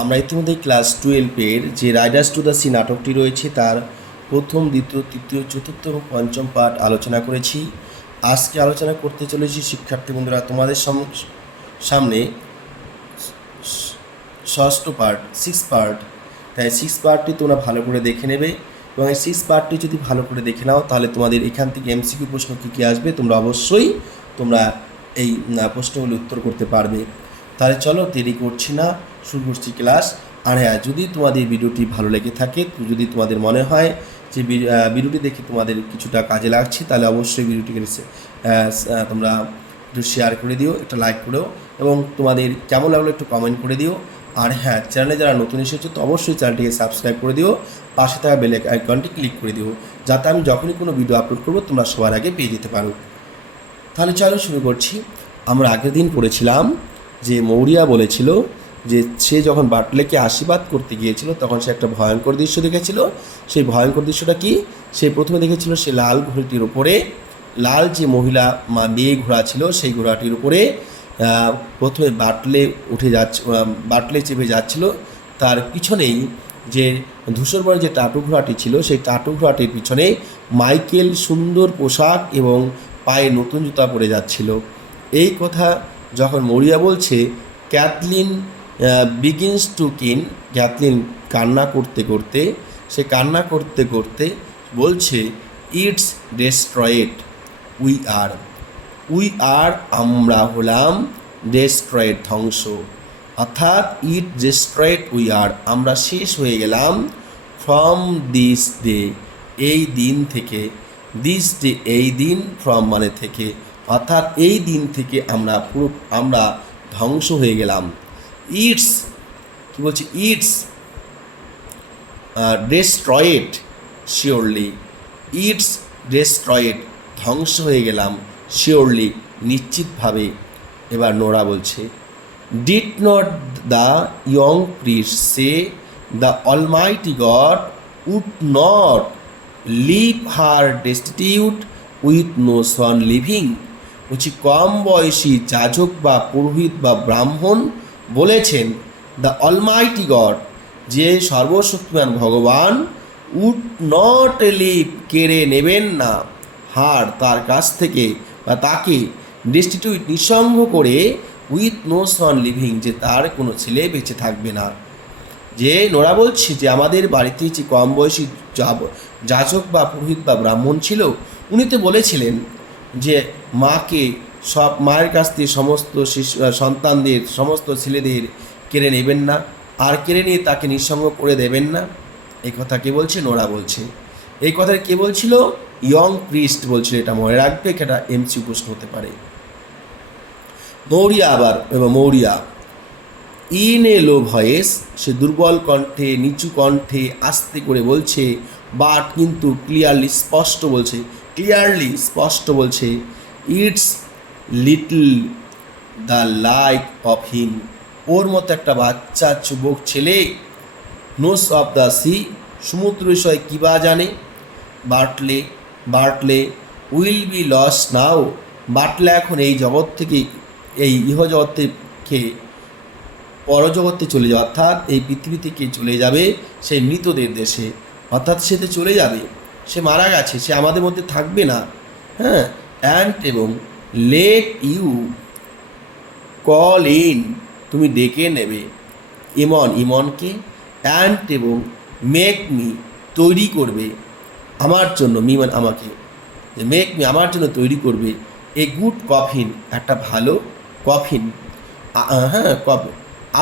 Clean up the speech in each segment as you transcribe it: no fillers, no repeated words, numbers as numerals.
আমরা ইতিমধ্যেই ক্লাস 12-এর যে রাইডার্স টু দ্য সি নাটকটি রয়েছে তার প্রথম, দ্বিতীয়, তৃতীয়, চতুর্থ এবং পঞ্চম পাঠ আলোচনা করেছি। আজকে আলোচনা করতে চলেছি শিক্ষার্থী বন্ধুরা তোমাদের সামনে ষষ্ঠ পার্ট, 6 পার্ট। তাই 6 পার্টটি তোমরা ভালো করে দেখে নেবে এবং এই 6 পার্টটি যদি ভালো করে দেখে নাও তাহলে তোমাদের এখান থেকে এমসিকিউ প্রশ্ন কী কী আসবে তোমরা অবশ্যই এই প্রশ্নগুলি উত্তর করতে পারবে। তাহলে চলো দেরি করছি না, শুরু করছি ক্লাস। আর হ্যাঁ, যদি তোমাদের ভিডিওটি ভালো লেগে থাকে, যদি তোমাদের মনে হয় যে ভিডিওটি দেখে তোমাদের কিছুটা কাজে লাগছে, তাহলে অবশ্যই ভিডিওটিকে তোমরা একটু শেয়ার করে দিও, একটা লাইক করেও, এবং তোমাদের কেমন লাগলো একটু কমেন্ট করে দিও। আর হ্যাঁ, চ্যানেলে যারা নতুন এসেছো তো অবশ্যই চ্যানেলটিকে সাবস্ক্রাইব করে দিও, পাশে থাকা বেল আইকনটি ক্লিক করে দিও, যাতে আমি যখনই কোনো ভিডিও আপলোড করবো তোমরা সবার আগে পেয়ে যেতে পারো। তাহলে চলো শুরু করছি। আমরা আগের দিন পড়েছিলাম যে মৌরিয়া বলেছিল যে সে যখন বাটলেকে আশীর্বাদ করতে গিয়েছিল তখন সে একটা ভয়ঙ্কর দৃশ্য দেখেছিল। সেই ভয়ঙ্কর দৃশ্যটা কি? সে প্রথমে দেখেছিল সে লাল ঘোড়াটির উপরে, লাল যে মহিলা মেয়ে ঘোড়া ছিল সেই ঘোড়াটির উপরে প্রথমে বাটলে বাটলে চেপে যাচ্ছিল। তার পিছনেই যে ধূসরবর্ণের যে টাটু ঘোড়াটি ছিল সেই টাটু ঘোড়াটির পিছনে মাইকেল সুন্দর পোশাক এবং পায়ে নতুন জুতা পরে যাচ্ছিল। এই কথা যখন মরিয়া বলছে, ক্যাথলিন বিগিনস টু কিন, ক্যাথলিন কান্না করতে করতে বলছে, ইটস ডেস্ট্রয়েড, উই আর আমরা হলাম ডেস্ট্রয়েড, ধ্বংস। অর্থাৎ ইট ডেস্ট্রয়েড, উই আর আমরা শেষ হয়ে গেলাম, ফ্রম দিস ডে এই দিন থেকে, দিস ডে এই দিন, ফ্রম মানে থেকে, অর্থাৎ এই দিন থেকে আমরা ধ্বংস হয়ে গেলাম। ইটস কি বলছে? It's destroyed surely, it's destroyed ধ্বংস হয়ে গেলাম, শিওরলি নিশ্চিতভাবে। এবার নোরা বলছে, did not the young priest say the almighty God would not leave her destitute with no son living. বলছি, কম বয়সী যাজক বা পুরোহিত বা ব্রাহ্মণ বলেছেন, দ্য অলমাইটি গড যে সর্বশক্তিমান ভগবান, উড নট লিভ কেড়ে নেবেন না, হার তার কাছ থেকে বা তাকে, ডেস্টিটিউট নিঃসঙ্গ করে, উইথ নো সন লিভিং যে তার কোনো ছেলে বেঁচে থাকবে না। যে নোরা বলছে যে আমাদের বাড়িতে যে কম বয়সী যাজক বা পুরোহিত বা ব্রাহ্মণ ছিল, উনি তো বলেছিলেন যে মায়ের কাছ থেকে সমস্ত সন্তানদের, সমস্ত ছেলেদের কেড়ে নেবেন না, আর কেড়ে নিয়ে তাকে নিঃসঙ্গ করে দেবেন না। এই কথা কে বলছে? নোরা বলছে। এই কথাটা কে বলছিল? ইয়ং প্রিস্ট বলছিল। এটা মনে রাখবে, এটা এমসিকিউ প্রশ্ন হতে পারে। Maurya in a low voice, সে দুর্বল কণ্ঠে, নিচু কণ্ঠে আস্তে করে বলছে, বাট কিন্তু ক্লিয়ারলি স্পষ্ট বলছে, it's little the like of him, ওর মতো একটা বাচ্চা যুবক ছেলে, নোস অফ দ্য সি, সমুদ্র বিষয়ে কী বা জানে, বার্টলে উইল বি লস নাও, বাটলে এখন এই জগৎ থেকে, এই ইহজগৎ থেকে পরজগতে চলে যাবে, অর্থাৎ এই পৃথিবী থেকে চলে যাবে সেই মৃতদের দেশে, অর্থাৎ সেতে চলে যাবে, সে মারা গেছে, সে আমাদের মধ্যে থাকবে না। হ্যাঁ, অ্যান্ড এবং লেট ইউ কল ইন, তুমি ডেকে নেবে ইমনকে, অ্যান্ড এবং মেক মি তৈরি করবে আমার জন্য, মানে আমাকে, মেক মি আমার জন্য তৈরি করবে, এ গুড কফিন একটা ভালো coffin,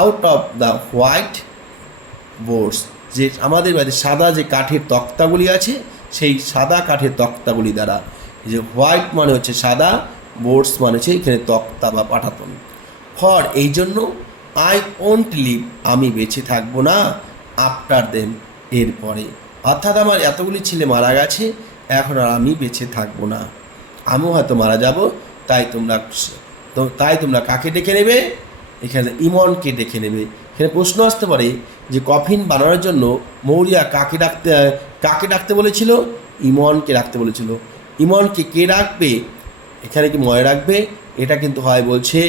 out of the white boards, যে আমাদের বাড়িতে সাদা যে কাঠের তক্তাগুলি আছে সেই সাদা কাঠের তক্তাগুলি দ্বারা, যে হোয়াইট মানে হচ্ছে সাদা, বোর্ডস মানে হচ্ছে এখানে তক্তা বা পাঠাতন। ফর এই জন্য, আই ওন্ট লিভ আমি বেঁচে থাকবো না, আফটার দেম এরপরে, অর্থাৎ আমার এতগুলি ছেলে মারা গেছে, এখন আর আমি বেঁচে থাকবো না, আমিও হয়তো মারা যাব। তাই তোমরা কাকে ডেকে নেবে? এখানে ইমনকে ডেকে নেবে। এখানে প্রশ্ন আসতে পারে যে কফিন বানানোর জন্য মৌরিয়া কাকে ডাকতে বলেছিল? ইমনকে ডাকতে বলেছিল। ইমনকে কে রাখবে? এখানে কি মনে রাখবে? এটা কিন্তু হয় বলছে,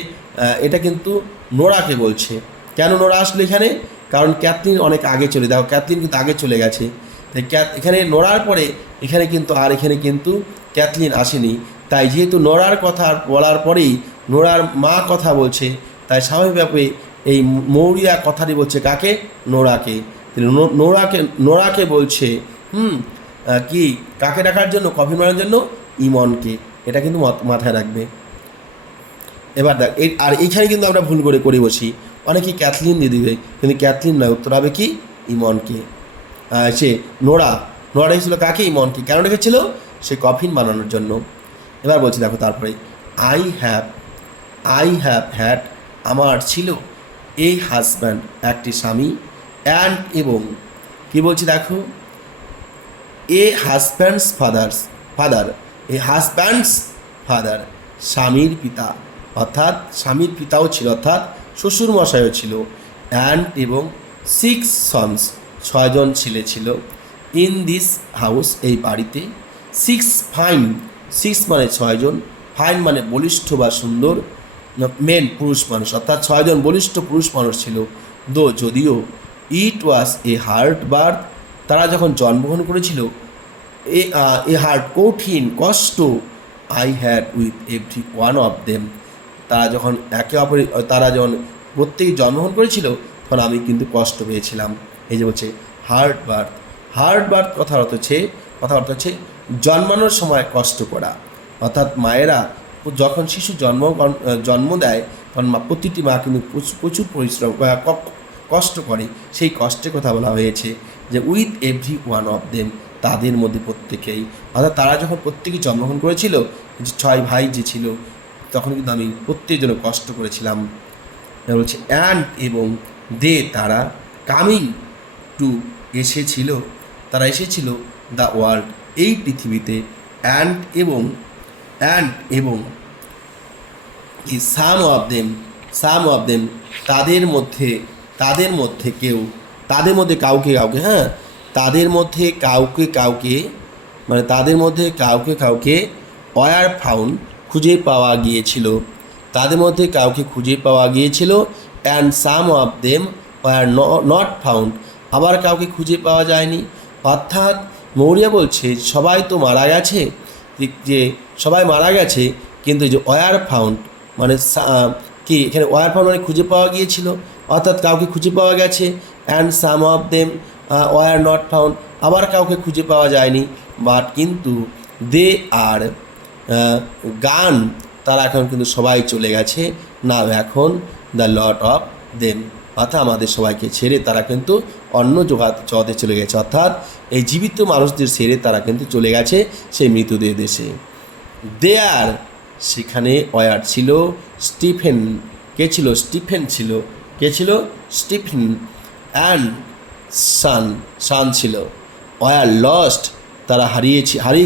এটা কিন্তু নোরাকে বলছে। কেন নোরা আসলো এখানে? কারণ ক্যাথলিন অনেক আগে চলে, দেখো ক্যাথলিন কিন্তু আগে চলে গেছে, তাই এখানে নোরার পরে এখানে কিন্তু ক্যাথলিন আসেনি। তাই যেহেতু নোরার কথা বলার পরেই নোরার মা কথা বলছে, তাই স্বাভাবিকভাবে এই মৌরিয়া কথাটি বলছে কাকে? নোরাকে। নোরাকে বলছে কি কাকে ডাকার জন্য? কফিন মারার জন্য ইমনকে। এটা কিন্তু মাথায় রাখবে। এবার দেখ আর এইখানে কিন্তু আমরা ভুল করে বসি, অনেকেই ক্যাথলিন দিয়ে দিবে, কিন্তু ক্যাথলিন নয়, উত্তর হবে কি? ইমনকে। সে নোরা রেখেছিল কাকে? ইমনকে। কেন রেখেছিল? সে কফিন বানানোর জন্য। এবার বলছি দেখো তারপরে, আই হ্যাভ হ্যাড, আমার ছিল, এ হাজব্যান্ড, একটি স্বামী, অ্যান্ড এবং কি বলছি দেখো, এ হাজব্যান্ডস ফাদার, এ হাজব্যান্ডস ফাদার, স্বামীর পিতা, অর্থাৎ স্বামীর পিতাও ছিল, অর্থাৎ শ্বশুর মশাইও ছিল, অ্যান্ড এবং 6 সন্স, 6জন ছেলে ছিল, ইন দিস হাউস, এই বাড়িতে, 6 ফাইন, 6 মানে 6জন, ফাইন মানে বলিষ্ঠ বা সুন্দর, মেন পুরুষ মানুষ, অর্থাৎ 6জন বলিষ্ঠ পুরুষ মানুষ ছিল। যদিও ইট ওয়াজ এ হার্ড বার্থ, তারা যখন জন্মগ্রহণ করেছিল, এ হার্ড কঠিন কষ্ট, I had with every one of them, তারা যখন তারা যখন প্রত্যেকে জন্মগ্রহণ করেছিল তখন আমি কিন্তু কষ্ট পেয়েছিলাম। এই যে বলছে হার্ড বার্থ কথার অর্থ হচ্ছে জন্মানোর সময় কষ্ট করা, অর্থাৎ মায়েরা যখন শিশু জন্ম দেয় তখন প্রতিটি মা কিন্তু প্রচুর পরিশ্রম কষ্ট করে, সেই কষ্টের কথা বলা হয়েছে যে with every one of them, তাদের মধ্যে প্রত্যেকেই, অর্থাৎ তারা যখন প্রত্যেকেই জন্মগ্রহণ করেছিল, 6 ভাই যে ছিল, তখন কিন্তু আমি প্রত্যেকের জন্য কষ্ট করেছিলাম। বলছে অ্যান্ড এবং দে, তারা, কামিং টু, তারা এসেছিল দ্য ওয়ার্ল্ড, এই পৃথিবীতে, অ্যান্ড এবং কি সাম অফ দেম, তাদের মধ্যে কাউকে হ্যাঁ, তাদের মধ্যে কাউকে ওয়ার ফাউন্ড, খুঁজে পাওয়া গিয়েছিল, and some of them were not found, আবার কাউকে খুঁজে পাওয়া যায়নি। অর্থাৎ মৌরিয়া বলছে সবাই তো মারা গেছে, যে সবাই মারা গেছে, কিন্তু যে ওয়ার ফাউন্ড মানে কি, এখানে ওয়ার ফাউন্ড মানে খুঁজে পাওয়া গিয়েছিল, অর্থাৎ কাউকে খুঁজে পাওয়া গেছে, and some of them were not found, আবার কাউকে খুঁজে পাওয়া যায়নি, বাট কিন্তু দে আর গান, তারা এখন কিন্তু সবাই চলে গেছে, না এখন দ্য লট অফ দেম, অর্থাৎ আমাদের সবাইকে ছেড়ে তারা কিন্তু অন্য জগতে চলে গেছে, অর্থাৎ এই জীবিত মানুষদের ছেড়ে তারা কিন্তু চলে গেছে সেই মৃতদের দেশে। দেয়ার, সেখানে ওয়ার ছিল, স্টিফেন, কে ছিল? স্টিফেন অ্যান্ড সান ছিল, ওয়ার লস্ট, তারা হারিয়ে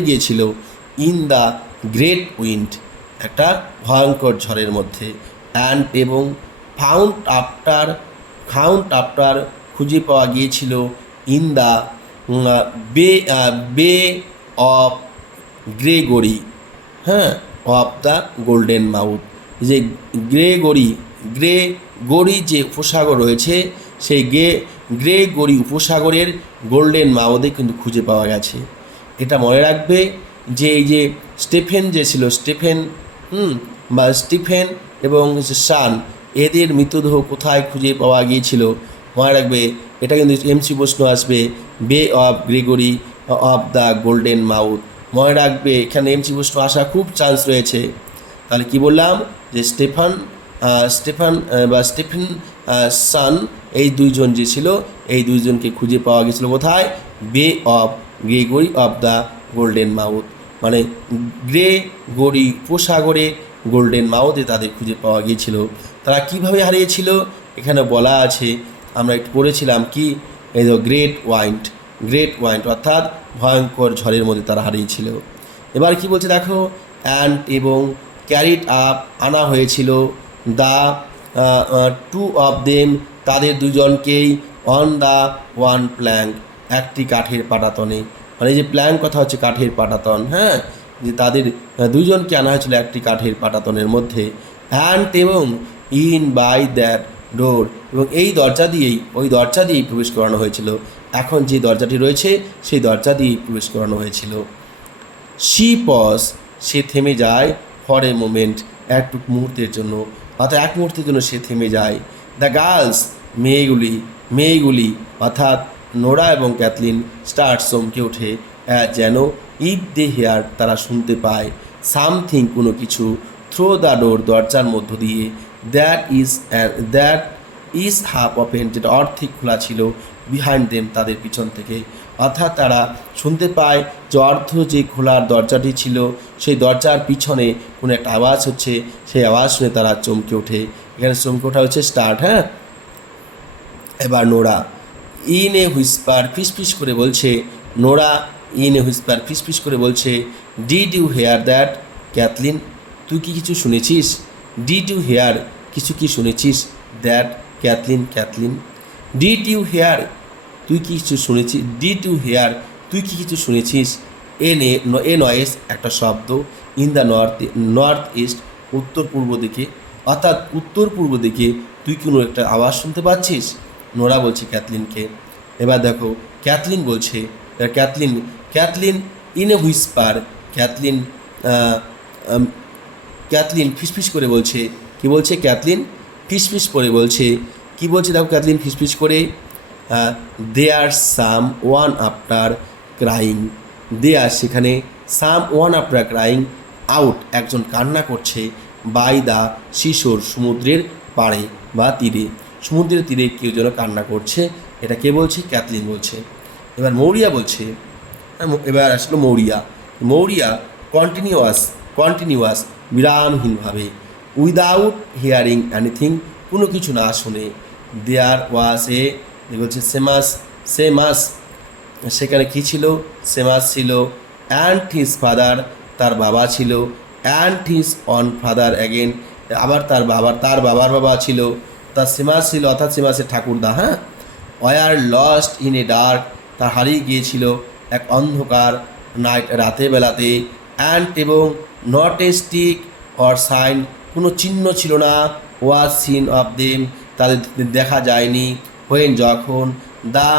গিয়েছিল, ইন দ্য গ্রেট উইন্ড, একটা ভয়ঙ্কর ঝড়ের মধ্যে, অ্যান্ড এবং ফাউন্ড আফটার, খুঁজে পাওয়া গিয়েছিল, ইন দ্য বে অফ গ্রেগরি, হ্যাঁ, অফ দ্য গোল্ডেন মাউথ, যে গ্রেগরি যে উপসাগর রয়েছে, সেই গ্রেগরি উপসাগরের গোল্ডেন মাউথে কিন্তু খুঁজে পাওয়া গেছে। এটা মনে রাখবে যে এই যে স্টিফেন এবং সান, এদের মৃতদেহ কোথায় খুঁজে পাওয়া গিয়েছিল মনে রাখবে। এটা কিন্তু এমসি প্রশ্ন আসবে, বে of Gregory of the golden mouth, মনে রাখবে এখানে এমসি প্রশ্ন আসার খুব চান্স রয়েছে। তাহলে কি বললাম যে স্টিফেন সান, এই দুইজন যে ছিল, এই দুইজনকে খুঁজে পাওয়া গিয়েছিল কোথায়? বে of Gregory of the golden mouth, মানে গ্রেগরি উপসাগরে গোল্ডেন মাউথে তাদের খুঁজে পাওয়া গিয়েছিল। তারা কিভাবে হারিয়েছিল এখানে বলা আছে, আমরা একটু পড়েছিলাম কি, এই তো গ্রেট ওয়াইন্ড অর্থাৎ ভয়ঙ্কর ঝড়ের মধ্যে তারা হারিয়েছিল। এবার কি বলছে দেখো, অ্যান্ড এবং ক্যারিড আপ, আনা হয়েছিল, দ্য টু অফ দেম, তাদের দুজনকেই, অন দ্য ওয়ান প্ল্যাঙ্ক, একটি কাঠের পাটাতনে, মানে এই যে প্ল্যাঙ্ক কথা হচ্ছে কাঠের পাটাতন, হ্যাঁ, যে তাদের দুইজনকে আনা হয়েছিল একটি কাঠের পাটাতনের মধ্যে, অ্যান্ড এবং ইন বাই দ্যাট ডোর, এবং এই দরজা দিয়েই প্রবেশ করানো হয়েছিল। এখন যে দরজাটি রয়েছে সেই দরজা দিয়েই প্রবেশ করানো হয়েছিল। শি পজ, সে থেমে যায়, ফর এ মোমেন্ট, একটু মুহূর্তের জন্য, অর্থাৎ এক মুহূর্তের জন্য সে থেমে যায়। দ্য গার্লস, মেয়েগুলি অর্থাৎ নোরা এবং ক্যাথলিন স্টার্ট, চমকে ওঠে, যেন ইফ দে হেয়ার, তারা শুনতে পায়, সামথিং, কোনো কিছু, থ্রো দ্য ডোর, দরজার মধ্য দিয়ে, দ্যাট ইজ হাফ ওপেন, যেটা অর্ধেক খোলা ছিল, বিহাইন্ড দেম, তাদের পিছন থেকে। অর্থাৎ তারা শুনতে পায় যে খোলার দরজাটি ছিল সেই দরজার পিছনে কোনো একটা আওয়াজ হচ্ছে, সেই আওয়াজ শুনে তারা চমকে ওঠে। এখানে চমকে ওঠা হচ্ছে স্টার্ট। হ্যাঁ, এবার নোরা ইন এ হুইসপার, ফিসফিস করে বলছে, নোরা ইন এ হুইসপার, ফিসফিস করে বলছে, did you hear that Kathleen, তুই কি কিছু শুনেছিস? ডিড ইউ হেয়ার, কিছু কি শুনেছিস? That Kathleen, did you hear, তুই কি কিছু শুনেছিস? ডিড ইউ হেয়ার, তুই কি কিছু শুনেছিস? এ নয়েস, একটা শব্দ, ইন দ্য নর্থ ইস্ট, উত্তর পূর্ব দিকে, অর্থাৎ উত্তর পূর্ব দিকে তুই কোনো একটা আওয়াজ শুনতে পাচ্ছিস? নোরা বলছে ক্যাথলিনকে। এবার দেখো ক্যাথলিন বলছে, Kathleen in a whisper, Kathleen ফিসফিস করে বলছে, কি বলছে? ক্যাথলিন ফিসফিস করে বলছে, কি বলছে? দেখো ক্যাথলিন ফিসফিস করে, দেয়ার সাম ওয়ান আফটার ক্রাইং, দেয়ার, সেখানে, some one after crying out, একজন কান্না করছে, বাই দ্য শিশোর, সমুদ্রের পাড়ে বা তীরে, সমুদ্রের তীরে কেউ যেন কান্না করছে। এটা কে বলছে? ক্যাথলিন বলছে। এবার মৌরিয়া বলছে, এবার আসলো মৌরিয়া কন্টিনিউয়াস, বিরামহীনভাবে, উইদাউট হিয়ারিং এনিথিং, কোনো কিছু না শুনে, দেয়ার ওয়াজ এ, বলছে সেমাস, সেখানে কী ছিল? সেমাস ছিল, অ্যান্ড হিজ ফাদার, তার বাবা ছিল, and his on father again, আবার তার বাবার বাবা ছিল, তার সেমাস ছিল, অর্থাৎ সেমাসের ঠাকুরদা। হ্যাঁ, were lost in a dark, তার হারিয়ে গিয়েছিল এক অন্ধকার নাইট, রাতের বেলাতে, অ্যান্ড এবং not a stick or sign, কোনো চিহ্ন ছিল না, ওয়াজ সিন অফ দেম, তাদের দেখা যায়নি, হোয়েন, যখন, দ্য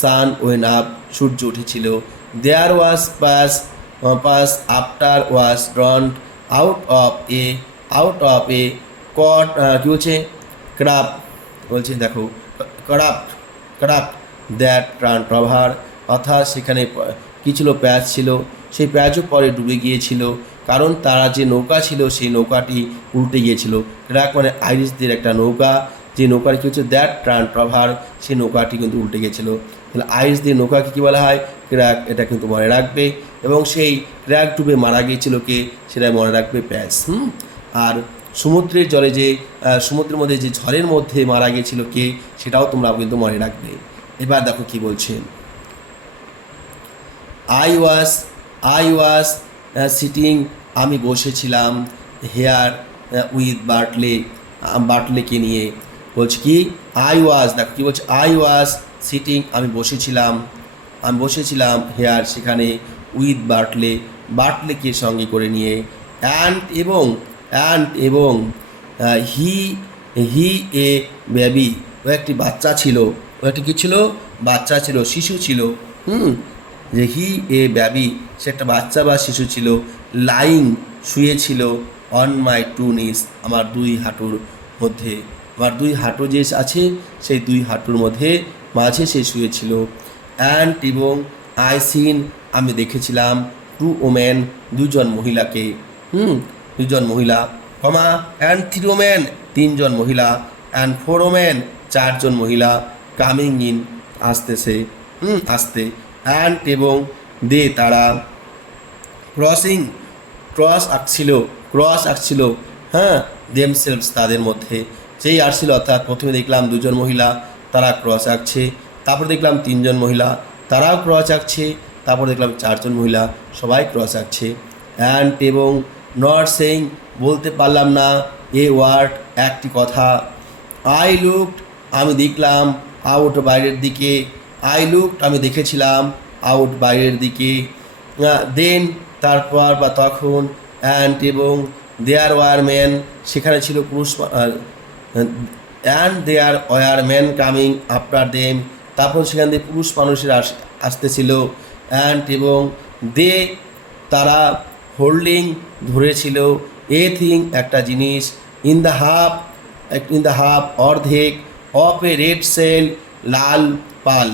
সান ওয়েন আপ, সূর্য উঠেছিল, there was pass after was drawn out of a cot, কী বলছে? ক্রাফট, বলছে দেখো ক্রাফট দ্যাট ট্রান প্রভার, অর্থাৎ সেখানে কী ছিল? প্যাচ ছিল, সেই প্যাচও পরে ডুবে গিয়েছিল, কারণ তারা যে নৌকা ছিল সেই নৌকাটি উল্টে গিয়েছিল। ক্র্যাক মানে আইরিশদের একটা নৌকা, যে নৌকার কী হচ্ছে? দ্যাট ট্রান প্রভার, সেই নৌকাটি কিন্তু উল্টে গিয়েছিল। তাহলে আইরিশদের নৌকাকে কী বলা হয়? ক্র্যাক, এটা কিন্তু মনে রাখবে। এবং সেই ক্র্যাক ডুবে মারা গিয়েছিল কে? সেটা মনে রাখবে প্যাচ। আর সমুদ্রের জলে যে সমুদ্রের মধ্যে যে ঝড়ের মধ্যে মারা গিয়েছিল কে? সেটাও তোমরা কিন্তু মনে রাখবে। এবার দেখো কি বলছে, আই ওয়াজ সিটিং, আমি বসেছিলাম, হেয়ার উইথ বার্টলেকে নিয়ে, বলছে কি? আই ওয়াজ, দেখো কী বলছে? আই ওয়াজ সিটিং, আমি বসেছিলাম, হেয়ার, সেখানে, উইথ বার্টলেকে সঙ্গে করে নিয়ে, অ্যান্ড এবং হি এ বেবি, ও একটি বাচ্চা ছিল, ও একটি কী ছিল? বাচ্চা ছিল, শিশু ছিল। যে হি এ বেবি, সে একটা বাচ্চা বা শিশু ছিল, লাইং, শুয়েছিল, অন মাই টু নিস, আমার দুই হাঁটুর মধ্যে, আমার দুই হাঁটু যে আছে সেই দুই হাঁটুর মাঝে সে শুয়েছিল। অ্যান্ড এবং আই সিন, আমি দেখেছিলাম, টু ওমেন, দুজন মহিলাকে, দুজন মহিলা, অ্যান্ড থ্রি ওমেন, তিনজন মহিলা, অ্যান্ড ফোর ওমেন, চারজন মহিলা, কামিং ইন, আসতেছে, আসতে, অ্যান্ড এবং দে, তারা, ক্রস আঁকছিল, হ্যাঁ, দেমসেলভস, তাদের মধ্যে, যেই আসছিল, অর্থাৎ প্রথমে দেখলাম দুজন মহিলা, তারা ক্রস আঁকছে, তারপর দেখলাম তিনজন মহিলা, তারাও ক্রস আঁকছে, তারপর দেখলাম চারজন মহিলা, সবাই ক্রস আঁকছে। অ্যান্ড এবং নট সেইং, বলতে পারলাম না, এ ওয়ার্ড, একটি কথা, আই লুকড, আমি দেখলাম, আউট, বাইরের দিকে, আমি দেখেছিলাম, আউট, বাইরের দিকে, দেন, তারপর বা তখন, অ্যান্ড এবং দেয়ার ওয়ার ম্যান, সেখানে ছিল পুরুষ, and there were men coming after them, তারপর সেখান দিয়ে পুরুষ মানুষেরা আসতেছিল। অ্যান্ড এবং দে তারা হোল্ডিং ধরেছিল এ থিং একটা জিনিস ইন দ্য হাফ অর্ধেক অফ এ রেড সেল লাল পাল,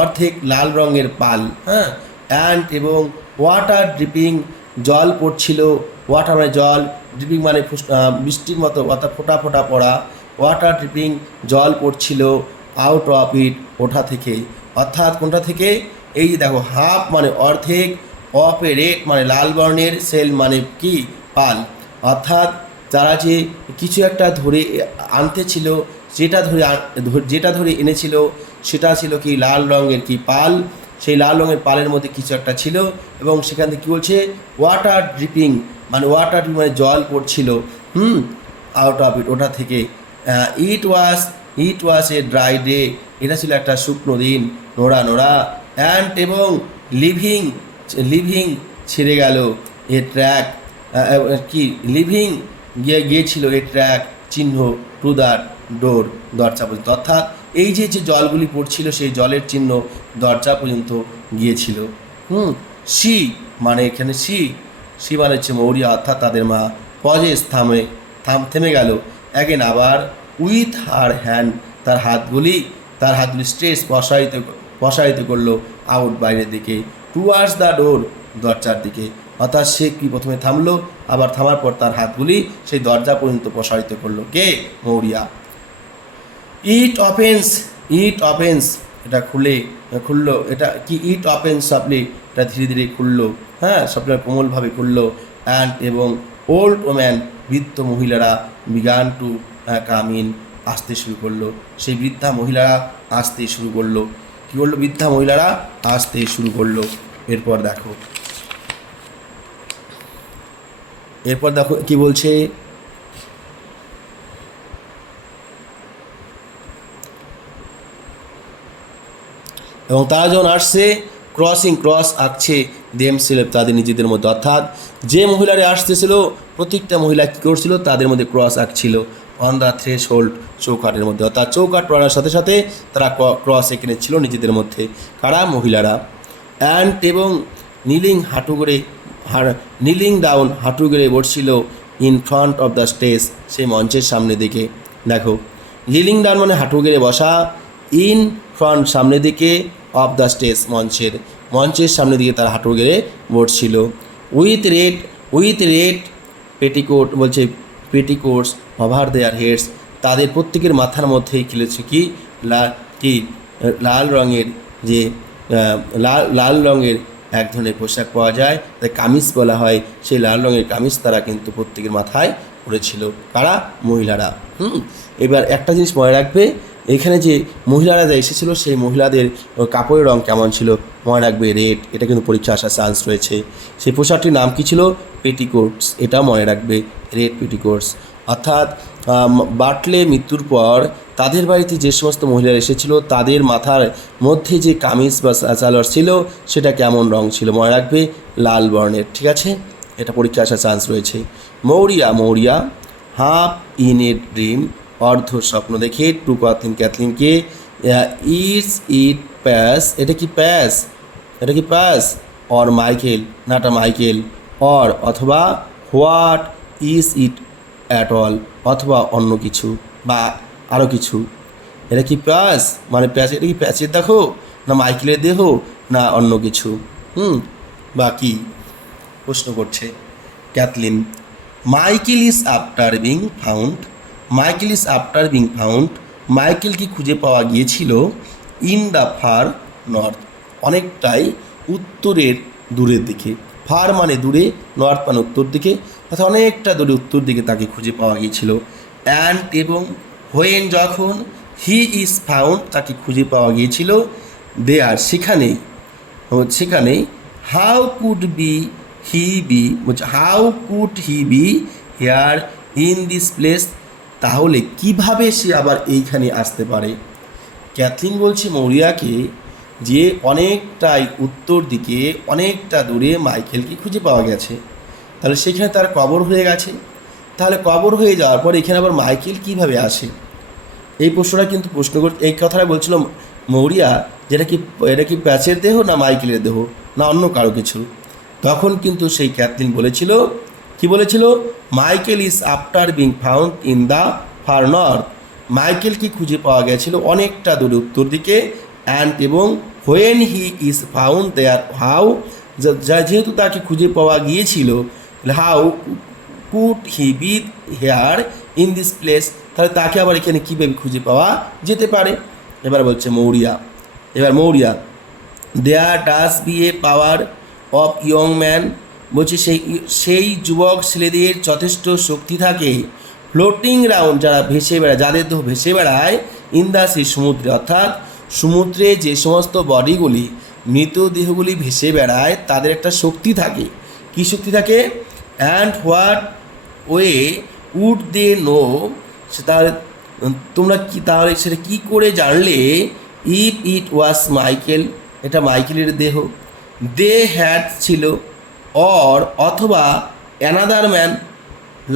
অর্ধেক লাল রঙের পাল, হ্যাঁ। অ্যান্ড এবং ওয়াটার ড্রিপিং জল পড়ছিল, ওয়াটার মানে জল, ড্রিপিং মানে বৃষ্টির মতো অর্থাৎ ফোঁটা ফোঁটা পড়া, ওয়াটার ড্রিপিং জল পড়ছিল আউট অফ ইট ওঠা থেকে, অর্থাৎ কোনটা থেকে, এই যে দেখো হাফ মানে অর্ধেক, অফ এ রেড মানে লাল বর্ণের, সেল মানে কি পাল, অর্থাৎ তারা যে কিছু একটা ধরে আনতে ছিল, যেটা ধরে এনেছিল সেটা ছিল কি লাল রঙের কি পাল, সেই লাল রঙের পালের মধ্যে কিছু একটা ছিল, এবং সেখান থেকে কী বলছে ওয়াটার ড্রিপিং মানে মানে জল পড়ছিল, আউট অফ ইট ওটা থেকে। ইট ওয়াজ এ ড্রাই ডে, এটা ছিল একটা শুকনো দিন, নোড়া নোড়া। অ্যান্ড এবং লিভিং ছেড়ে গেল এ ট্র্যাক, কি লিভিং গিয়েছিল এ ট্র্যাক চিহ্ন টু দ্য ডোর, দরজা পর্যন্ত, অর্থাৎ এই যে জলগুলি পড়ছিল সেই জলের চিহ্ন দরজা পর্যন্ত গিয়েছিল। সি মানে এখানে সি মানে হচ্ছে মৌরিয়া, অর্থাৎ তাদের মা। পজেস থেমে গেল, অ্যাগেন আবার, উইথ হার হ্যান্ড তার হাতগুলি স্ট্রেস প্রসারিত করলো আউট বাইরের দিকে, টুয়ার্ডস দ্য ডোর দরজার দিকে, অর্থাৎ সে কি প্রথমে থামলো, আবার থামার পর তার হাতগুলি সেই দরজা পর্যন্ত প্রসারিত করলো, কে মৌরিয়া। ইট অপেন্স এটা খুললো, এটা কি ইট অপেন্স সাপ্লি, এটা ধীরে ধীরে খুললো, হ্যাঁ সবটা কোমলভাবে খুললো। অ্যান্ড এবং ওল্ড ওম্যান বৃদ্ধ মহিলারা বিগান টু কাম ইন আসতে শুরু করলো, সেই বৃদ্ধা মহিলারা আসতে শুরু করলো, কী বললো, বৃদ্ধা মহিলারা আসতে শুরু করলো। এরপর দেখো কি বলছে, এবং তারা যখন আসছে ক্রস আঁকছে দেম সেলফ তাদের নিজেদের মধ্যে, অর্থাৎ যে মহিলারা আসতেছিল প্রত্যেকটা মহিলা কী করছিল, তাদের মধ্যে ক্রস আঁকছিল অন দ্য থ্রেশ হোল্ড, চৌকাটের মধ্যে, অর্থাৎ চৌকাট পড়ানোর সাথে সাথে তারা ক্রস এঁকে ছিল নিজেদের মধ্যে, কারা মহিলারা। অ্যান্ড এবং নিলিং ডাউন হাঁটু গেড়ে বসছিল in front of the stage, সেই মঞ্চের সামনে দিকে। দেখো লিলিং ডাউন মানে হাঁটু গেড়ে বসা, ইন ফ্রন্ট সামনে দিকে, অফ দ্য স্টেজ মঞ্চের সামনে দিকে তার হাঁটু গেড়ে বসছিল। উইথ রেড পেটিকোট বলছে পেটিকোটস ওভার দেয়ার হেডস, তাদের প্রত্যেকের মাথার মধ্যেই খেলেছে কি লাল রঙের যে লাল রঙের এক ধরনের পোশাক পাওয়া যায়, তাই কামিজ বলা হয়, সেই লাল রঙের কামিজ তারা কিন্তু প্রত্যেকের মাথায় পরেছিল, কারা মহিলারা। এবার একটা জিনিস মনে রাখবে, এখানে যে মহিলারা যা এসেছিলো সেই মহিলাদের কাপড়ের রঙ কেমন ছিল মনে রাখবে, রেড, এটা কিন্তু পরীক্ষা আসার চান্স রয়েছে। সেই পোশাকটির নাম কী ছিল, পেটিকোটস, এটাও মনে রাখবে, রেড পেটিকোটস। অর্থাৎ বাটলে মৃত্যুর পর তাদের বাড়িতে যে সমস্ত মহিলারা এসেছিল তাদের মাথার মধ্যে যে কামিজ বা সালোয়ার ছিল সেটা কেমন রঙ ছিল মনে রাখবে, লাল বর্ণের, ঠিক আছে, এটা পরীক্ষা আসার চান্স রয়েছে। Maurya half in a dream, অর্ধ স্বপ্ন দেখে, টু ক্যাথলিনকে ইটস ইট প্যাস, এটা কি প্যাস, or Michael, Nata Michael, or অথবা, what is it at all, অথবা অন্য কিছু বা আরও কিছু, এটা কি প্যাস মানে প্যাচ, এটা কি প্যাচের দেখো না মাইকেলের দেহ না অন্য কিছু, বা কি প্রশ্ন করছে Kathleen. Michael is after being found, Michael কি খুঁজে পাওয়া গিয়েছিল ইন দ্য ফার নর্থ, অনেকটাই উত্তরের দূরের দিকে, ফার মানে দূরে, নর্থ মানে উত্তর দিকে, অর্থাৎ অনেকটা দূরে উত্তর দিকে তাকে খুঁজে পাওয়া গিয়েছিল। অ্যান্ড এবং হোয়েন যখন, হি ইজ ফাউন্ড তাকে খুঁজে পাওয়া গিয়েছিল, দেয়ার সেখানেই, how could he be here in this place, তাহলে কিভাবে সে আবার এইখানে আসতে পারে। ক্যাথলিন বলছে মৌরিয়াকে যে অনেকটাই উত্তর দিকে অনেকটা দূরে মাইকেলকে খুঁজে পাওয়া গেছে, তাহলে সেখানে তার কবর হয়ে গেছে, তাহলে কবর হয়ে যাওয়ার পর এখানে আবার মাইকেল কিভাবে আসে, এই প্রশ্নটা কিন্তু এই কথাটা বলছিল মৌরিয়া, এটা কি প্যাচের দেহ না মাইকেলের দেহ না অন্য কারো কিছু। তখন কিন্তু সেই ক্যাথলিন বলেছিল, কি বলেছিল, Michael is after being found in the far north. Michael কি খুঁজে পাওয়া গেছিল অনেকটা দূরে উত্তর দিকে, অ্যান্ড এবং when he is found there how, যেহেতু তাকে খুঁজে পাওয়া গিয়েছিল, how could he be here in this place, তাহলে তাকে আবার এখানে কীভাবে খুঁজে পাওয়া যেতে পারে। এবার বলছে Maurya there does be a power of young man, বলছে সেই যুবক ছেলেদের যথেষ্ট শক্তি থাকে, ফ্লোটিং রাউন্ড, যারা ভেসে বেড়ায়, যাদের দেহ ভেসে বেড়ায়, ইন দ্য সি, সমুদ্রে, অর্থাৎ সমুদ্রে যে সমস্ত বডিগুলি, মৃতদেহগুলি ভেসে বেড়ায়, তাদের একটা শক্তি থাকে। কী শক্তি থাকে? And what way would they know, তাহলে তোমরা কি, তাহলে সেটা কী করে জানলে, ইফ ইট ওয়াজ মাইকেল, এটা মাইকেলের দেহ, দে হ্যাড ছিল, অথবা অ্যানাদার ম্যান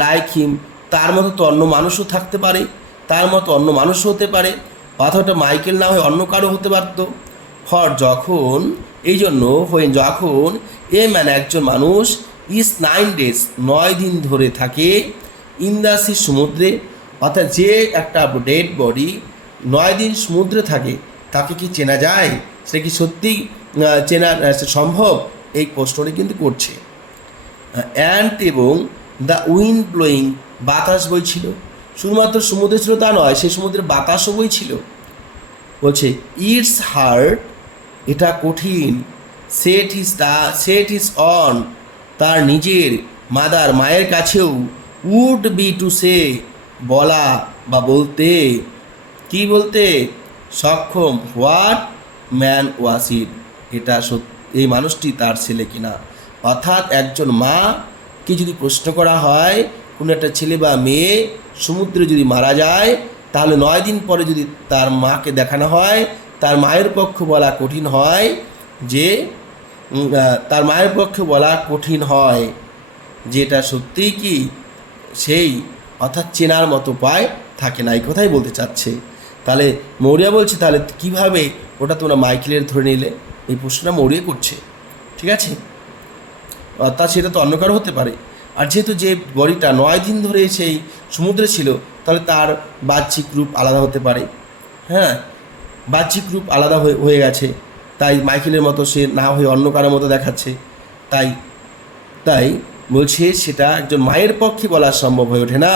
লাইক হিম, তার মতো তো অন্য মানুষও থাকতে পারে, তার মতো অন্য মানুষও হতে পারে, অথবা ওটা মাইকেল না হয়ে অন্য কারো হতে পারতো। ফর যখন, এই জন্য যখন এ ম্যান একজন মানুষ, ইজ 9 days 9 দিন ধরে থাকে, ইন দ্য সি, সমুদ্রে, অর্থাৎ যে একটা ডেড বডি 9 দিন সমুদ্রে থাকে, তাকে কি চেনা যায়? সে কি সত্যি চেনা সম্ভব? এই প্রশ্নটি কিন্তু করছে। অ্যান্ড এবং দ্য উইন্ড ব্লোয়িং, বাতাস বইছিল, শুধুমাত্র সমুদ্রে ছিল তা নয়, সেই সমুদ্রের বাতাসও বইছিল। বলছে ইটস হার্ড, এটা কঠিন, সেট ইজ অন, তার নিজের মায়ের কাছেও, উড বি টু সে, বলা বা বলতে, কি বলতে সক্ষম, হোয়াট ম্যান ওয়াজ ইট, এটা এই মানুষটি তার ছেলে কিনা। অর্থাৎ একজন মাকে যদি প্রশ্ন করা হয় কোনো একটা ছেলে বা মেয়ে সমুদ্রে যদি মারা যায়, তাহলে 9 দিন পরে যদি তার মাকে দেখানো হয়, তার মায়ের পক্ষে বলা কঠিন হয় যে, তার মায়ের পক্ষে বলা কঠিন হয় যে এটা সত্যিই কি সেই, অর্থাৎ চেনার মতো পায় থাকে না, এই কথাই বলতে চাচ্ছে। তাহলে মৌরিয়া বলছে, তাহলে কীভাবে ওটা তোমরা মাইকেলের ধরে নিলে? এই প্রশ্নটা মৌরিয়া করছে, ঠিক আছে। অর্থাৎ সেটা তো অন্য কারো হতে পারে। আর যেহেতু যে বডিটা 9 দিন ধরে সেই সমুদ্রে ছিল, তাহলে তার বাহ্যিক রূপ আলাদা হতে পারে, হ্যাঁ, বাহ্যিক রূপ আলাদা হয়ে গেছে, তাই মাইকেলের মতো সে না হয়ে অন্য কারোর মতো দেখাচ্ছে। তাই বলছে সেটা একজন মায়ের পক্ষে বলা সম্ভব হয়ে ওঠে না,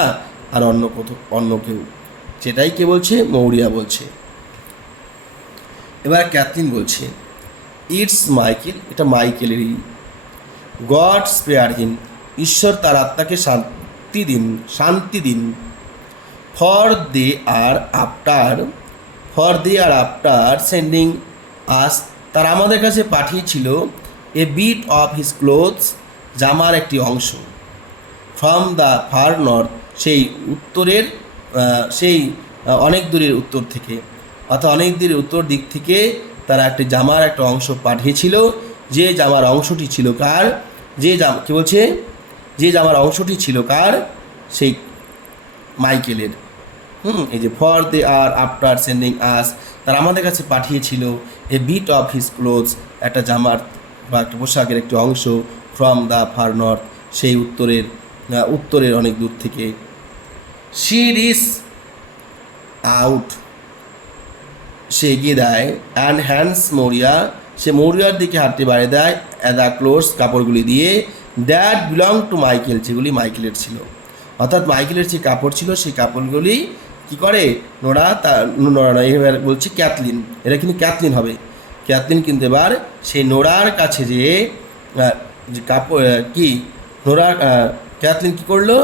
আর অন্য কেউ, সেটাই কে বলছে? মৌরিয়া বলছে। এবার ক্যাথলিন বলছে ইটস মাইকেল, এটা মাইকেলেরই। গড স্পেয়ার হিম, ঈশ্বর তার আত্মাকে শান্তি দিন। For they are after sending us, তারা আমাদের কাছে পাঠিয়েছিল a bit of his clothes, জামার একটি অংশ, ফ্রম দ্য ফার নর্থ, সেই উত্তরের অনেক দূরের উত্তর থেকে, অর্থাৎ অনেক দূরের উত্তর দিক থেকে তারা একটি জামার একটা অংশ পাঠিয়েছিল, যে জামার অংশটি ছিল কার? কী বলছে? যে জামার অংশটি ছিল কার? সেই মাইকেলের। এই যে for they are after sending us, তারা আমাদের কাছে পাঠিয়েছিল a bit of his clothes, একটা জামার বা একটা পোশাকের একটি অংশ, ফ্রম দ্য ফার নর্থ, সেই উত্তরের অনেক দূর থেকে। শি রিচ আউট, সে এগিয়ে দেয়, অ্যান্ড হ্যান্ডস মৌরিয়া, সে মৌরিয়ার দিকে হাতটি বাড়িয়ে দেয়, দ্য ক্লোথস, কাপড়গুলি দিয়ে, দ্যাট বিলং টু মাইকেল, যেগুলি মাইকেলের ছিল। অর্থাৎ মাইকেলের যে কাপড় ছিল সেই কাপড়গুলি কী করে? নোরা নয়, এবার বলছি ক্যাথলিন, এটা কিন্তু ক্যাথলিন হবে। ক্যাথলিন কিন্তু এবার সেই নোরার কাছে যে কাপড় ক্যাথলিন কী করলো?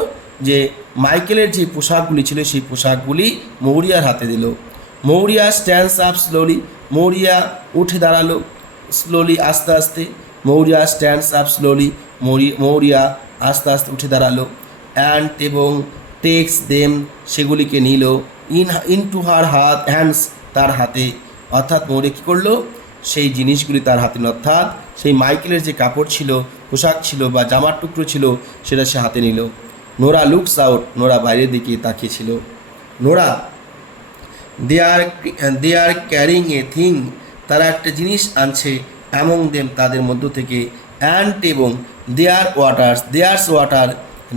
যে মাইকেলের যে পোশাকগুলি ছিল সেই পোশাকগুলি মৌরিয়ার হাতে দিল। Maurya stands up slowly, Maurya উঠে দাঁড়ালো স্লোলি, আস্তে আস্তে। Maurya stands up slowly, Maurya আস্তে আস্তে উঠে দাঁড়ালো। অ্যান্ড এবং টেক্স দেম, সেগুলিকে নিল, ইন টু হার হ্যান্ডস, তার হাতে। অর্থাৎ মৌরিয়া কী করলো? সেই জিনিসগুলি তার হাতে, অর্থাৎ সেই মাইকেলের যে কাপড় ছিল, পোশাক ছিল বা জামার টুকরো ছিল, সেটা সে হাতে নিল। নোরা লুকস আউট, নোরা বাইরের দিকে তাকিয়েছিল। Nora they are carrying a thing, তারা একটা জিনিস আনছে, অ্যামং দেম, তাদের মধ্য থেকে, অ্যান্ড এবং দেয়ার্স ওয়াটার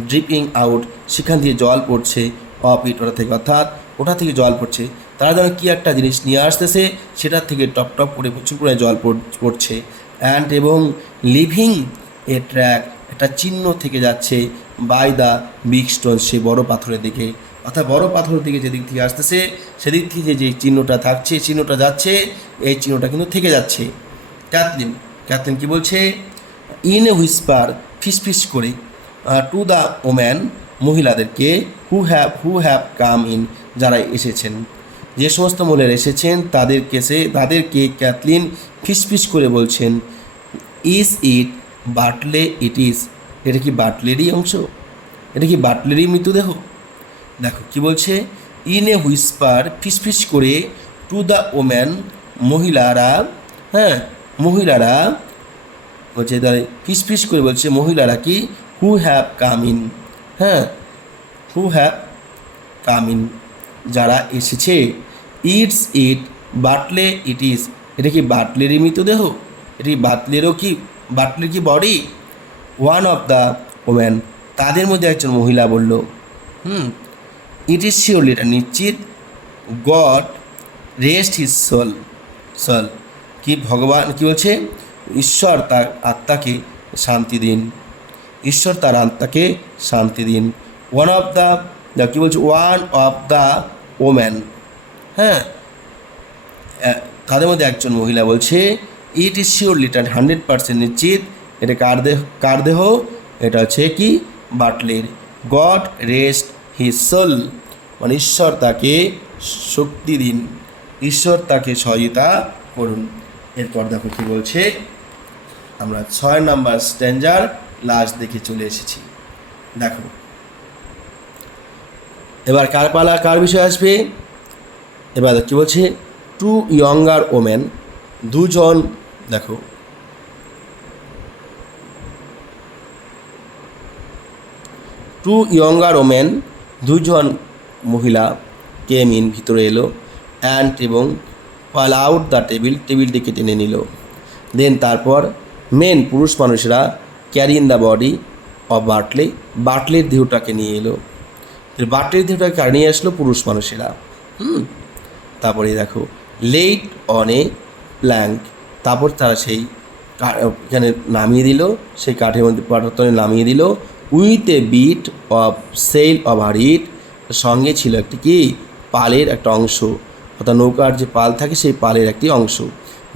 ড্রিপিং আউট, সেখান দিয়ে জল পড়ছে, অফ ইট, ওটা থেকে, অর্থাৎ ওটা থেকে জল পড়ছে। তারা যেন কী একটা জিনিস নিয়ে আসতেছে, সেটার থেকে টপ টপ করে প্রচুর করে জল পড়ছে। অ্যান্ড এবং লিভিং এ ট্র্যাক, একটা চিহ্ন থেকে যাচ্ছে, বাই দ্য বিগ স্টোন, সে বড় পাথরের দিকে, অর্থাৎ বড় পাথরের দিকে যেদিক থেকে আসতেছে সেদিক থেকে যে চিহ্নটা থাকছে, চিহ্নটা যাচ্ছে, এই চিহ্নটা কিন্তু থেকে যাচ্ছে। ক্যাথলিন কি বলছে, ইন এ হুইসপার, ফিসফিস করে, টু দ্য ওম্যান, মহিলাদেরকে, হু হ্যাভ কাম ইন, যারা এসেছেন, যে সমস্ত মহিলারা এসেছেন তাদেরকে ক্যাথলিন ফিসফিস করে বলছেন, ইজ ইট বাটলে, ইট ইজ, এটা কি বাটলেরই অংশ, এটা কি বাটলেরই মৃতদেহ? দেখো কি বলছে, ইন এ হুইসপার, ফিসফিস করে, টু দ্য ওম্যান, মহিলারা, হ্যাঁ মহিলারা বলছে, তাহলে ফিসফিস করে বলছে মহিলারা কি, হু হ্যাভ কাম ইন, হ্যাঁ হু হ্যাভ কাম ইন, যারা এসেছে, ইটস ইট বাটলে, ইট ইজ, এটা কি বাটলেরই মৃতদেহ, এটা কি বাটলের কি body? One of the woman, তাদের মধ্যে একজন মহিলা বলল, ইট ইজ শিওরলি, এটা নিশ্চিত, গড রেস্ট হিজ সোল, কি ভগবান কি বলছে, ঈশ্বর তার আত্মাকে শান্তি দিন, ঈশ্বর তার আত্মাকে শান্তি দিন। ওয়ান অফ দ্য কী বলছে, ওয়ান অফ দ্য ওম্যান, হ্যাঁ তাদের মধ্যে একজন মহিলা বলছে, ইট ইজ শিওরলি, এটা 100% নিশ্চিত, এটা কার দেহ, এটা হচ্ছে কি বাটলের। গড রেস্ট হিজ সোল, মানে ঈশ্বর তাকে শক্তি দিন, ঈশ্বর তাকে সহায়তা করুন। এরপর দেখো কি বলছে, আমরা 6 নম্বর স্ট্যাঞ্জার লাস্ট দেখে চলে এসেছি। দেখো এবার কার বিষয় আসবে, এবার কি বলছে, টু ইয়ঙ্গার ওমেন, দুজন, দেখো টু ইয়ঙ্গার ওমেন, দুজন মহিলা কেম ইন, ভিতরে এলো, অ্যান্ড এবং ফল আউট দ্য টেবিলটিকে টেনে নিল। দেন তারপর মেন, পুরুষ মানুষেরা, carry in the body of বাটলের দেহটাকে নিয়ে এলো, বাটলের দেহটাকে কার নিয়ে আসলো, পুরুষ মানুষেরা। তারপরে দেখো লেট অন এ প্ল্যাঙ্ক, তারপর তারা সেই এখানে নামিয়ে দিল, সেই কাঠের মধ্যে পাটতনে নামিয়ে দিল, with a bit of sail over it, সঙ্গে ছিল একটি কি পালের একটা অংশ, অর্থাৎ নৌকার যে পাল থাকে সেই পালের একটি অংশ।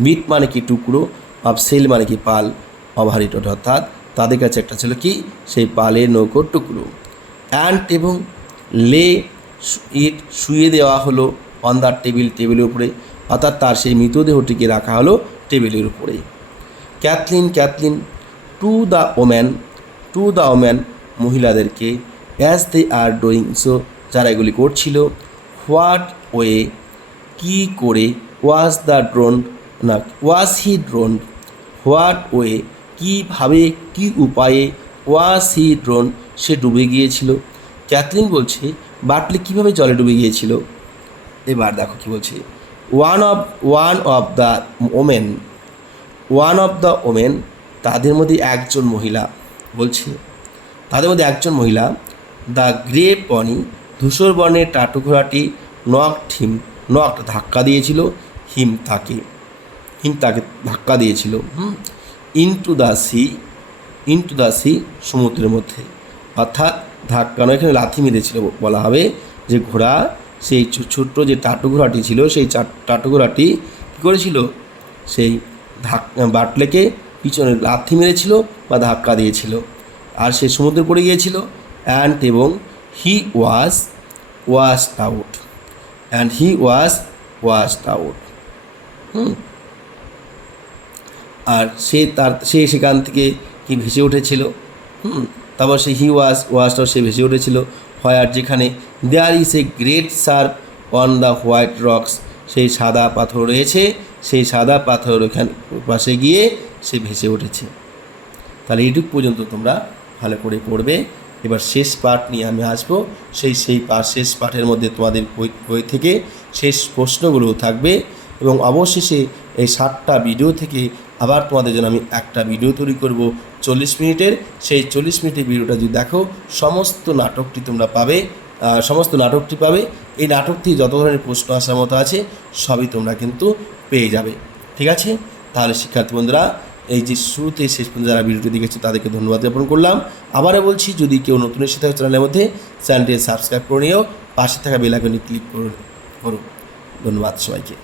বিট মানে কি টুকরো, অফ সেল মানে কি পাল, ওভার ইট অর্থাৎ তাদের কাছে একটা ছিল কি সেই পালের নৌকোর টুকরো। অ্যান্ড এবং লে ইট, শুয়ে দেওয়া হলো, অন দ্য টেবিলের উপরে, অর্থাৎ তার সেই মৃতদেহটিকে রাখা হলো টেবিলের উপরে। ক্যাথলিন টু দ্য ওম্যান, মহিলাদেরকে, as they are doing so, যারা এগুলি করছিল, হোয়াট ওয়ে, কী করে, was he drowned, what way, কীভাবে, কী উপায়ে, ওয়াজ হি ড্রোন, সে ডুবে গিয়েছিল। ক্যাথলিন বলছে বাটলে কীভাবে জলে ডুবে গিয়েছিল। এবার দেখো কী বলছে, ওয়ান অফ দ্য ওমেন, তাদের মধ্যে একজন মহিলা বলছে, দ্য গ্রে পনি, ধূসর বর্ণের টাটু ঘোড়াটি, নকড ধাক্কা দিয়েছিল, হিম তাকে ধাক্কা দিয়েছিল, ইনটু দ্য সি, সমুদ্রের মধ্যে, অর্থাৎ ধাক্কানো, এখানে লাথি মেরেছিল বলা হবে, যে ঘোড়া, সেই ছোট্ট যে টাটু ঘোড়াটি ছিল, সেই টাটু ঘোড়াটি কী করেছিল, সেই বাটলেকে পিছনে লাথি মেরেছিল বা ধাক্কা দিয়েছিল, আর সে সমুদ্রে পড়ে গিয়েছিল। অ্যান্ড এবং হি ওয়াজ ওয়াশড আউট, আর সে সেখান থেকে কি ভেসে উঠেছিল। তারপর সে ওয়াশটাও সে ভেসে উঠেছিল। হোয়ার, যেখানে, there is a great surf on the white rocks, সেই সাদা পাথর রয়েছে, সেই সাদা পাথর ওখানে পাশে গিয়ে সে ভেসে উঠেছে। তাহলে এইটুকু পর্যন্ত তোমরা ভালো করে পড়বে। এবার শেষ পাঠ নিয়ে আমি আসবো, শেষ পাঠের মধ্যে তোমাদের বই থেকে শেষ প্রশ্নগুলো থাকবে এবং অবশেষে এই 7টা ভিডিও থেকে আবার তোমাদের জন্য আমি একটা ভিডিও তৈরি করব 40 মিনিটের। সেই 40 মিনিটের ভিডিওটা যদি দেখো সমস্ত নাটকটি তোমরা পাবে, সমস্ত নাটকটি পাবে। এই নাটকটি যত ধরনের প্রশ্ন আসার মতো আছে সবই তোমরা কিন্তু পেয়ে যাবে। ঠিক আছে, তাহলে শিক্ষার্থী বন্ধুরা এই যে শুরুতে শেষ পর্যন্ত যারা ভিডিওটি দেখেছে তাদেরকে ধন্যবাদ জ্ঞাপন করলাম। আবারও বলছি, যদি কেউ নতুন এসে থাকে চ্যানেলের মধ্যে, চ্যানেলটি সাবস্ক্রাইব করে নিও, পাশে থাকা বেল আইকনে ক্লিক করুন। ধন্যবাদ সবাইকে।